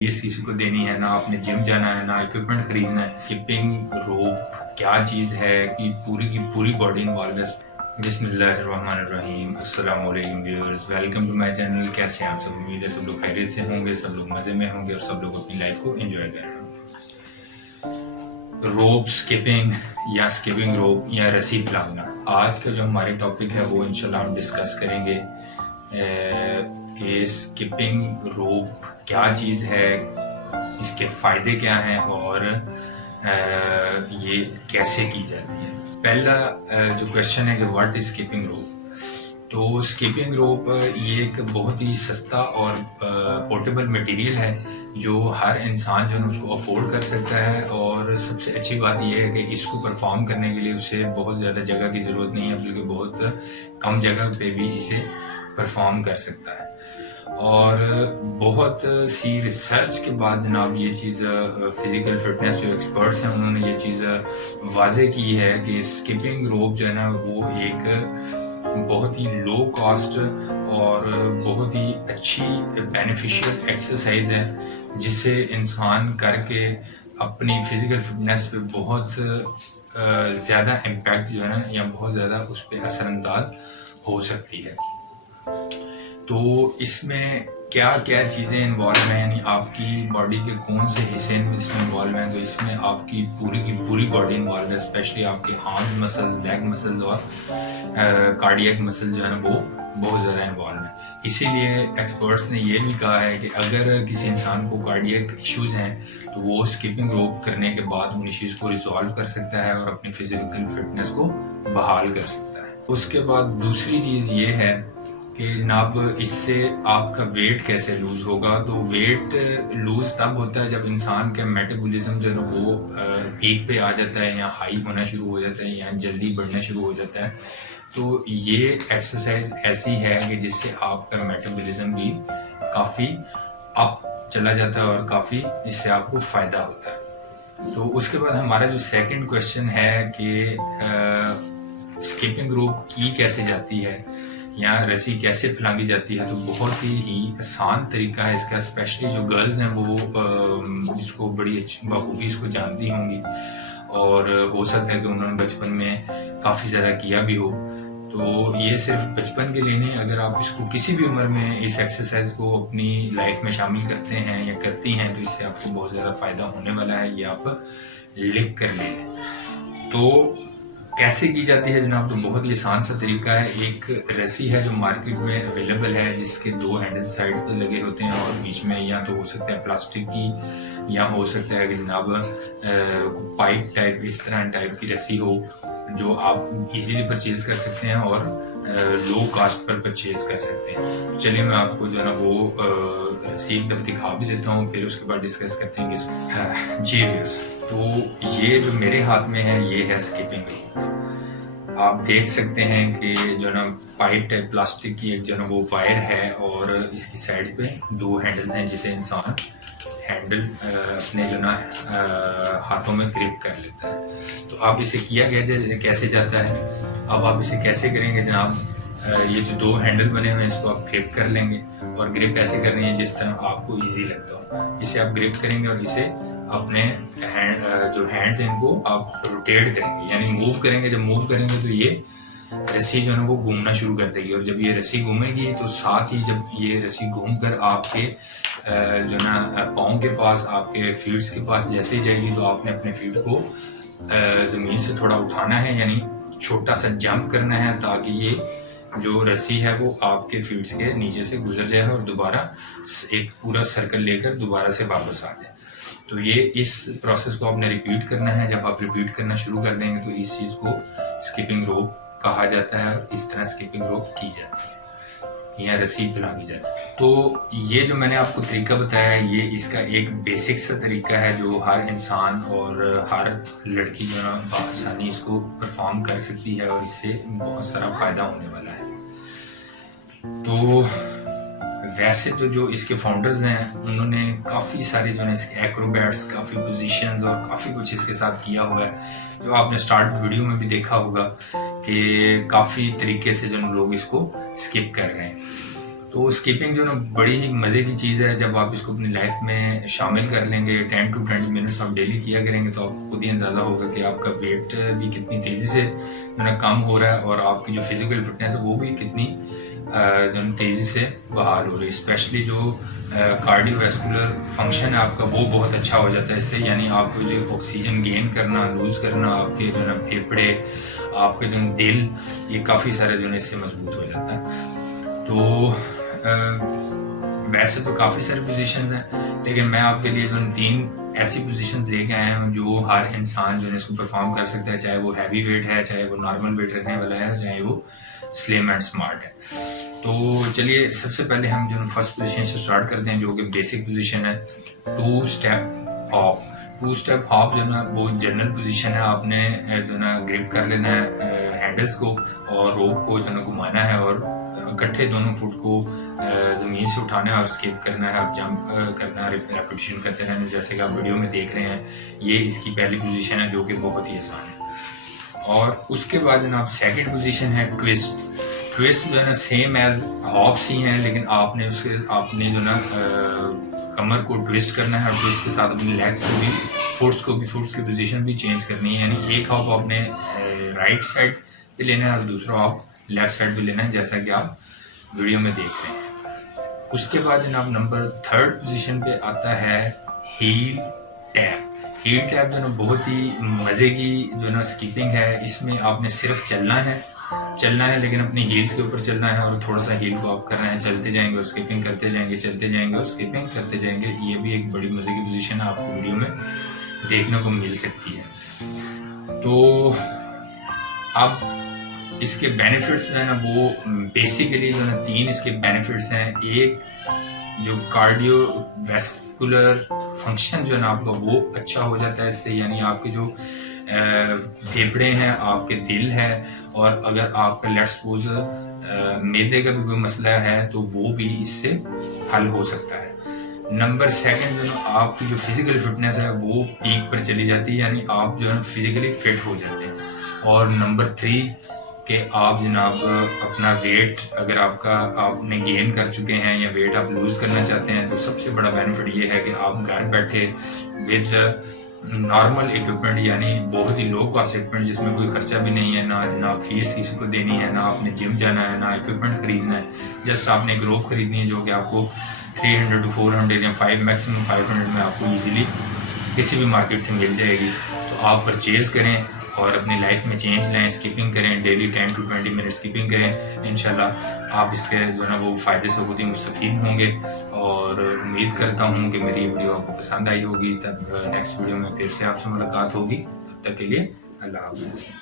Fees किसी को देनी है, ना आपने जिम जाना है, ना इक्विपमेंट खरीदना है। स्किपिंग रोप क्या चीज़ है कि की पूरी बॉडी इन्वॉल्व है। बिस्मिल्लाहिर्रहमानिर्रहीम, अस्सलाम वालेकुम viewers, welcome to my channel. कैसे हैं आप सब? उम्मीद है सब लोग खैरियत से होंगे, सब लोग मज़े में होंगे और सब लोग अपनी लाइफ को एंजॉय कर रहे होंगे। रोप स्किपिंग या स्किपिंग रोप या रस्सी फलांगना, आज का जो हमारे टॉपिक है वो इंशाल्लाह हम डिस्कस करेंगे कि स्किपिंग रोप क्या चीज़ है, इसके फ़ायदे क्या हैं और ये कैसे की जाती है। पहला जो क्वेश्चन है कि व्हाट इज़ स्किपिंग रोप। तो स्किपिंग रोप ये एक बहुत ही सस्ता और पोर्टेबल मटेरियल है जो हर इंसान जो है उसको अफोर्ड कर सकता है। और सबसे अच्छी बात यह है कि इसको परफॉर्म करने के लिए उसे बहुत ज़्यादा जगह की ज़रूरत नहीं है, बल्कि बहुत कम जगह पे भी इसे परफॉर्म कर सकता है। और बहुत सी रिसर्च के बाद जनाब ये चीज़ फिज़िकल फिटनेस जो एक्सपर्ट्स हैं उन्होंने ये चीज़ वाज़े की है कि स्किपिंग रोप जो है ना वो एक बहुत ही लो कॉस्ट और बहुत ही अच्छी बेनिफिशियल एक्सरसाइज है, जिससे इंसान करके अपनी फिज़िकल फिटनेस पे बहुत ज़्यादा इम्पैक्ट जो है ना या बहुत ज़्यादा उस पर असरअंदाज हो सकती है। तो इसमें क्या क्या चीज़ें इन्वॉल्व हैं, यानी आपकी बॉडी के कौन से हिस्से में इसमें इन्वॉल्व हैं। तो इसमें आपकी की पूरी बॉडी इन्वॉल्व है, स्पेशली आपके आर्म मसल्स, लेग मसल्स और कार्डियक मसल्स जो है ना वो बहुत ज़्यादा इन्वॉल्व है। इसीलिए एक्सपर्ट्स ने ये भी कहा है कि अगर किसी इंसान को कार्डियक इश्यूज़ हैं तो वो स्किपिंग रोप करने के बाद उन इश्यूज़ को रिजॉल्व कर सकता है और अपनी फिजिकल फिटनेस को बहाल कर सकता है। उसके बाद दूसरी चीज़ ये है कि जनाब इससे आपका वेट कैसे लूज़ होगा। तो वेट लूज़ तब होता है जब इंसान का मेटाबॉलिज्म जो है ना वो पीक पे आ जाता है या हाई होना शुरू हो जाता है या जल्दी बढ़ना शुरू हो जाता है। तो ये एक्सरसाइज ऐसी है कि जिससे आपका मेटाबॉलिज्म भी काफ़ी अप चला जाता है और काफ़ी इससे आपको फ़ायदा होता है। तो उसके बाद हमारा जो सेकंड क्वेश्चन है कि स्किपिंग रोप की कैसे जाती है या रस्सी कैसे फैलांगी जाती है। तो बहुत ही आसान तरीका है इसका, स्पेशली जो गर्ल्स हैं वो इसको बड़ी अच्छी बखूबी इसको जानती होंगी और हो सकता है कि उन्होंने बचपन में काफ़ी ज़्यादा किया भी हो। तो ये सिर्फ बचपन के लिए नहीं, अगर आप इसको किसी भी उम्र में इस एक्सरसाइज को अपनी लाइफ में शामिल करते हैं या करती हैं तो इससे आपको बहुत ज़्यादा फ़ायदा होने वाला है, ये आप लिख कर लें। तो कैसे की जाती है जनाब, तो बहुत ही आसान सा तरीका है। एक रस्सी है जो मार्केट में अवेलेबल है, जिसके दो हैंडल्स साइड पे लगे होते हैं और बीच में या तो हो सकता है प्लास्टिक की या हो सकता है कि जनाब पाइप टाइप इस तरह टाइप की रस्सी हो जो आप इजीली परचेज कर सकते हैं और लो कॉस्ट पर परचेज कर सकते हैं। चलिए मैं आपको जो है ना वो रस्सी एक दफ़ा दिखा भी देता हूँ, फिर उसके बाद डिस्कस करते हैं इसको। जी व्यूअर्स, तो ये जो मेरे हाथ में है ये है स्किपिंग रोप। आप देख सकते हैं कि जो ना पाइप टाइप प्लास्टिक की एक जो ना वो वायर है और इसकी साइड पे दो हैंडल्स हैं जिसे इंसान हैंडल अपने जो ना हाथों में ग्रिप कर लेता है। तो आप इसे किया गया कैसे जाता है, अब आप इसे कैसे करेंगे जनाब। ये जो दो हैंडल बने हुए हैं इसको आप ग्रिप कर लेंगे और ग्रिप ऐसे करनी है जिस तरह आपको इजी लगता हो। इसे आप ग्रिप करेंगे और इसे अपने जो हैंड्स हैं इनको आप रोटेट करेंगे, यानी मूव करेंगे। जब मूव करेंगे तो ये रस्सी जो है वो घूमना शुरू कर देगी और जब ये रस्सी घूमेगी तो साथ ही जब ये रस्सी घूमकर आपके जो ना पाँव के पास, आपके फीट्स के पास जैसे ही जाएगी तो आपने अपने फीट को ज़मीन से थोड़ा उठाना है, यानी छोटा सा जंप करना है ताकि ये जो रस्सी है वो आपके फीट्स के नीचे से गुजर जाए और दोबारा एक पूरा सर्कल लेकर दोबारा से वापस आ जाए। तो ये इस प्रोसेस को आपने रिपीट करना है। जब आप रिपीट करना शुरू कर देंगे तो इस चीज़ को स्किपिंग रोप कहा जाता है और इस तरह स्किपिंग रोप की जाती है या रस्सी फैलांगी जाती है। तो ये जो मैंने आपको तरीका बताया है ये इसका एक बेसिक सा तरीका है जो हर इंसान और हर लड़की जो है बआसानी इसको परफॉर्म कर सकती है और इससे बहुत सारा फ़ायदा होने वाला है। तो वैसे तो जो इसके फाउंडर्स हैं उन्होंने काफ़ी सारे जो है इसके एक्रोबैट्स, काफ़ी पोजीशंस और काफ़ी कुछ इसके साथ किया हुआ है, जो आपने स्टार्ट वीडियो में भी देखा होगा कि काफ़ी तरीके से जो लोग इसको स्किप कर रहे हैं। تو اسکیپنگ جو نا بڑی ہی مزے کی چیز ہے. جب آپ اس کو اپنی لائف میں شامل کر لیں گے 10 to 20 منٹس آپ ڈیلی کیا کریں گے تو آپ کو خود ہی اندازہ ہوگا کہ آپ کا ویٹ بھی کتنی تیزی سے جو نا کم ہو رہا ہے اور آپ کی جو فزیکل فٹنس ہے وہ بھی کتنی جو تیزی سے بحال ہو رہی ہے. اسپیشلی جو کارڈیو ویسکولر فنکشن ہے آپ کا وہ بہت اچھا ہو جاتا ہے اس سے. یعنی آپ کو جو آکسیجن گین کرنا لوز کرنا آپ کے جو نا پھیپھڑے آپ کے جو دل یہ کافی سارا جو ہے اس سے مضبوط ہو جاتا ہے. تو ویسے تو کافی سارے پوزیشنز ہیں لیکن میں آپ کے لیے جو 3 ایسی پوزیشنز لے کے آیا ہوں جو ہر انسان جو ہے اس کو پرفارم کر سکتا ہے, چاہے وہ ہیوی ویٹ ہے, چاہے وہ نارمل ویٹ رکھنے والا ہے, چاہے وہ سلیم اینڈ اسمارٹ ہے. تو چلیے سب سے پہلے ہم جو فرسٹ پوزیشن سے اسٹارٹ کرتے ہیں جو کہ بیسک پوزیشن ہے 2 اسٹیپ ہاپ. 2 اسٹیپ ہاپ جو ہے نا وہ جنرل پوزیشن ہے. آپ نے جو ہے نا گرپ کر لینا ہے ہینڈلس کو اور روپ کو جو ہے نا گھمانا ہے اور اکٹھے دونوں فٹ کو زمین سے اٹھانا ہے اور اسکیپ کرنا ہے. آپ جمپ کرنا ہے, ریپیٹیشن کرتے رہنا جیسے کہ آپ ویڈیو میں دیکھ رہے ہیں. یہ اس کی پہلی پوزیشن ہے جو کہ بہت ہی آسان ہے. اور اس کے بعد جناب سیکنڈ پوزیشن ہے ٹویسٹ. ٹویسٹ جو ہے نا سیم ایز ہاپس ہی ہیں لیکن آپ نے جو نا کمر کو ٹویسٹ کرنا ہے اور ٹویسٹ کے ساتھ اپنی لیگس کو بھی فوٹس کی پوزیشن بھی چینج کرنی ہے. یعنی ایک ہاپ آپ نے رائٹ سائڈ پہ لینا ہے اور دوسرا ہاپ لیفٹ سائڈ پہ لینا ہے جیسا کہ آپ ویڈیو میں دیکھ رہے ہیں. اس کے بعد جناب نمبر 3 پوزیشن پہ آتا ہے ہیل ٹیپ. ہیل ٹیپ جو ہے نا بہت ہی مزے کی جو ہے نا اسکیپنگ ہے. اس میں آپ نے صرف چلنا ہے لیکن اپنی ہیلز کے اوپر چلنا ہے اور تھوڑا سا ہیل کو آپ کرنا ہے, چلتے جائیں گے اور اسکیپنگ کرتے جائیں گے, چلتے جائیں گے اور اسکیپنگ کرتے جائیں گے. یہ بھی ایک بڑی مزے کی پوزیشن ہے, آپ کو ویڈیو میں دیکھنے کو مل سکتی ہے. تو اب اس کے بینیفٹس جو ہے نا وہ بیسیکلی جو ہے نا 3 اس کے بینیفٹس ہیں. ایک جو کارڈیو ویسکولر فنکشن جو ہے نا آپ کا وہ اچھا ہو جاتا ہے اس سے. یعنی آپ کے جو پھیپھڑے ہیں, آپ کے دل ہے, اور اگر آپ کا لیٹس سپوز معدے کا بھی کوئی مسئلہ ہے تو وہ بھی اس سے حل ہو سکتا ہے. نمبر 2 جو ہے آپ کی جو فزیکل فٹنس ہے وہ پیک پر چلی جاتی ہے, یعنی آپ جو ہے فزیکلی فٹ ہو جاتے ہیں. اور نمبر 3 کہ آپ جناب اپنا ویٹ اگر آپ نے گین کر چکے ہیں یا ویٹ آپ لوز کرنا چاہتے ہیں تو سب سے بڑا بینیفٹ یہ ہے کہ آپ گھر بیٹھے ود نارمل اکوپمنٹ, یعنی بہت ہی لو کاسٹ اکوپمنٹ جس میں کوئی خرچہ بھی نہیں ہے, نہ جناب فیس کسی کو دینی ہے, نہ آپ نے جم جانا ہے, نہ اکوپمنٹ خریدنا ہے. جسٹ آپ نے ایک روپ خریدنی ہے جو کہ آپ کو 300 to 400 یا 5 میکسیمم 500 میں آپ کو ایزیلی کسی بھی مارکیٹ سے مل جائے گی. تو آپ پرچیز کریں اور اپنی لائف میں چینج لائیں, اسکیپنگ کریں, ڈیلی 10 to 20 منٹ اسکیپنگ کریں. انشاءاللہ آپ اس کے جو ہے نا وہ فائدے سے خود ہی مستفید ہوں گے. اور امید کرتا ہوں کہ میری ویڈیو آپ کو پسند آئی ہوگی. تب نیکسٹ ویڈیو میں پھر سے آپ سے ملاقات ہوگی. تب تک کے لیے اللہ حافظ.